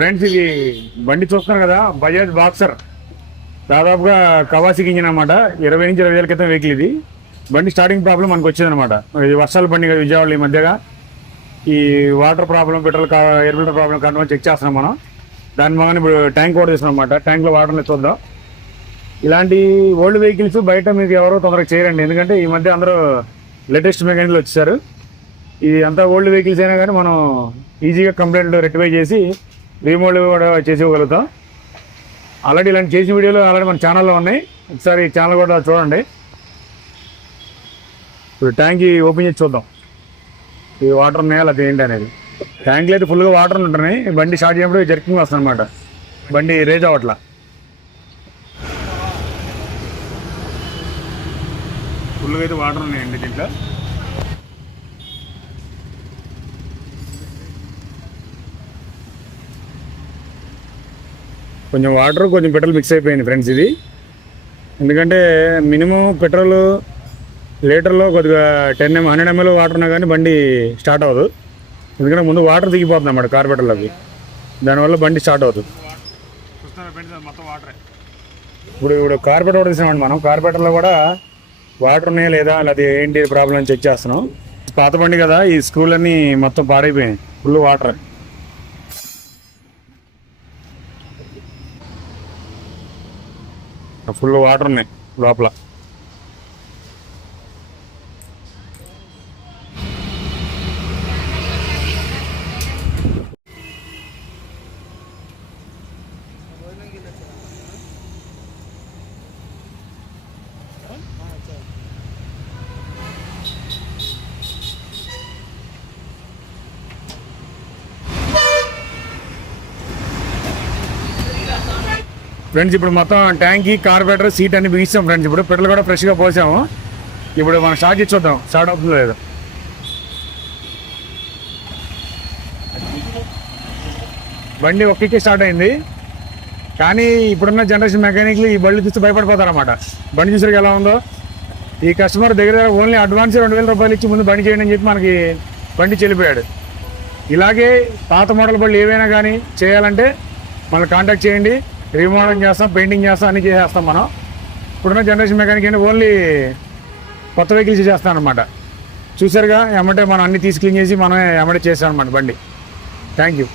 Friends ఇది బండి చూస్తున్నారు కదా, బజాజ్ బాక్సర్. దాదాపుగా కవాసికి ఇంజిన్ అనమాట. 20 నుంచి 20 వేల క్రితం వెహికల్ ఇది. బండి స్టార్టింగ్ ప్రాబ్లం మనకు వచ్చిందనమాట. ఇది వర్షాల బండి కదా విజయవాడలో ఈ మధ్యగా. ఈ water problem, petrol air filter problem కంటే చెక్ చేస్తున్నాం మనం. దాని మగానే ఇప్పుడు ట్యాంక్ కూడా తీస్తున్నాం అనమాట. ట్యాంక్లో వాటర్ని చూద్దాం. ఇలాంటి ఓల్డ్ వెహికల్స్ బయట మీకు ఎవరో తొందరగా చేయరండి, ఎందుకంటే ఈ మధ్య అందరూ లేటెస్ట్ మెకానిక్లు వచ్చేసారు. ఇది అంతా ఓల్డ్ వెహికల్స్ అయినా కానీ మనం ఈజీగా కంప్లైంట్ రెక్టిఫై చేసి రీమోల్డ్ కూడా చేసి ఇవ్వగలుగుతాం. ఆల్రెడీ ఇలాంటి చేసిన వీడియోలు ఆల్రెడీ మన ఛానల్లో ఉన్నాయి, ఒకసారి ఈ ఛానల్ కూడా చూడండి. ఇప్పుడు ట్యాంక్ ఓపెన్ చేసి చూద్దాం ఈ వాటర్ ఉన్నాయా అది ఏంటి అనేది. ట్యాంక్లో అయితే ఫుల్గా వాటర్ ఉంటున్నాయి. బండి స్టార్ట్ చేయప్పుడు జర్కింగ్ వస్తుంది అనమాట, బండి రేజ్ అవ్వట్లా. ఫుల్గా అయితే వాటర్ ఉన్నాయండి దీంట్లో. కొంచెం వాటర్ కొంచెం పెట్రోల్ మిక్స్ అయిపోయింది ఫ్రెండ్స్ ఇది. ఎందుకంటే మినిమం పెట్రోల్ లీటర్లో కొద్దిగా 100 ml వాటర్ ఉన్నా కానీ బండి స్టార్ట్ అవ్వదు. ఎందుకంటే ముందు వాటర్ దిగిపోతుంది అన్నమాట కార్బెటర్లోకి, దానివల్ల బండి స్టార్ట్ అవుతుంది. ఇప్పుడు కార్బెటర్ కూడా తీసినామండి మనం. కార్బెటర్లో కూడా వాటర్ ఉన్నాయా లేదా, అది ఏంటి ప్రాబ్లం అని చెక్ చేస్తున్నాం. పాత బండి కదా, ఈ స్క్రూలన్నీ మొత్తం పాడైపోయినాయి, ఫుల్ వాటర్. ఫుల్ వాటర్ ఉన్నాయి లోపల. ఫ్రెండ్స్ ఇప్పుడు మొత్తం ట్యాంకీ, కార్బెటర్, సీట్ అన్ని బిగిస్తాం ఫ్రెండ్స్. ఇప్పుడు పెట్రోల్ కూడా ఫ్రెష్గా పోసాము. ఇప్పుడు మనం స్టార్ట్ చేసి చూద్దాం స్టార్ట్ అవుతుందో లేదు. బండి ఒక్కే స్టార్ట్ అయింది, కానీ ఇప్పుడున్న జనరేషన్ మెకానిక్లు ఈ బండి చూస్తే భయపడిపోతారన్నమాట. బండి చూసరికి ఎలా ఉందో. ఈ కస్టమర్ దగ్గర ఓన్లీ అడ్వాన్స్ 2000 రూపాయలు ఇచ్చి ముందు బండి చేయండి అని చెప్పి మనకి బండి చెల్లిపోయాడు. ఇలాగే పాత మోడల్ బండ్లు ఏవైనా కానీ చేయాలంటే మనల్ని కాంటాక్ట్ చేయండి. రీమోడలింగ్ చేస్తాం, పెయింటింగ్ చేస్తాం, అన్నీ చేసేస్తాం మనం. ఇప్పుడున్న జనరేషన్ మెకానిక్ అంటే ఓన్లీ కొత్త వెహికల్స్ చేస్తాం అనమాట. చూసారుగా, ఎమ్మటే మనం అన్నీ తీసి క్లీన్ చేసి మనమే ఎమ్మటే చేస్తాం అనమాట బండి. Thank you.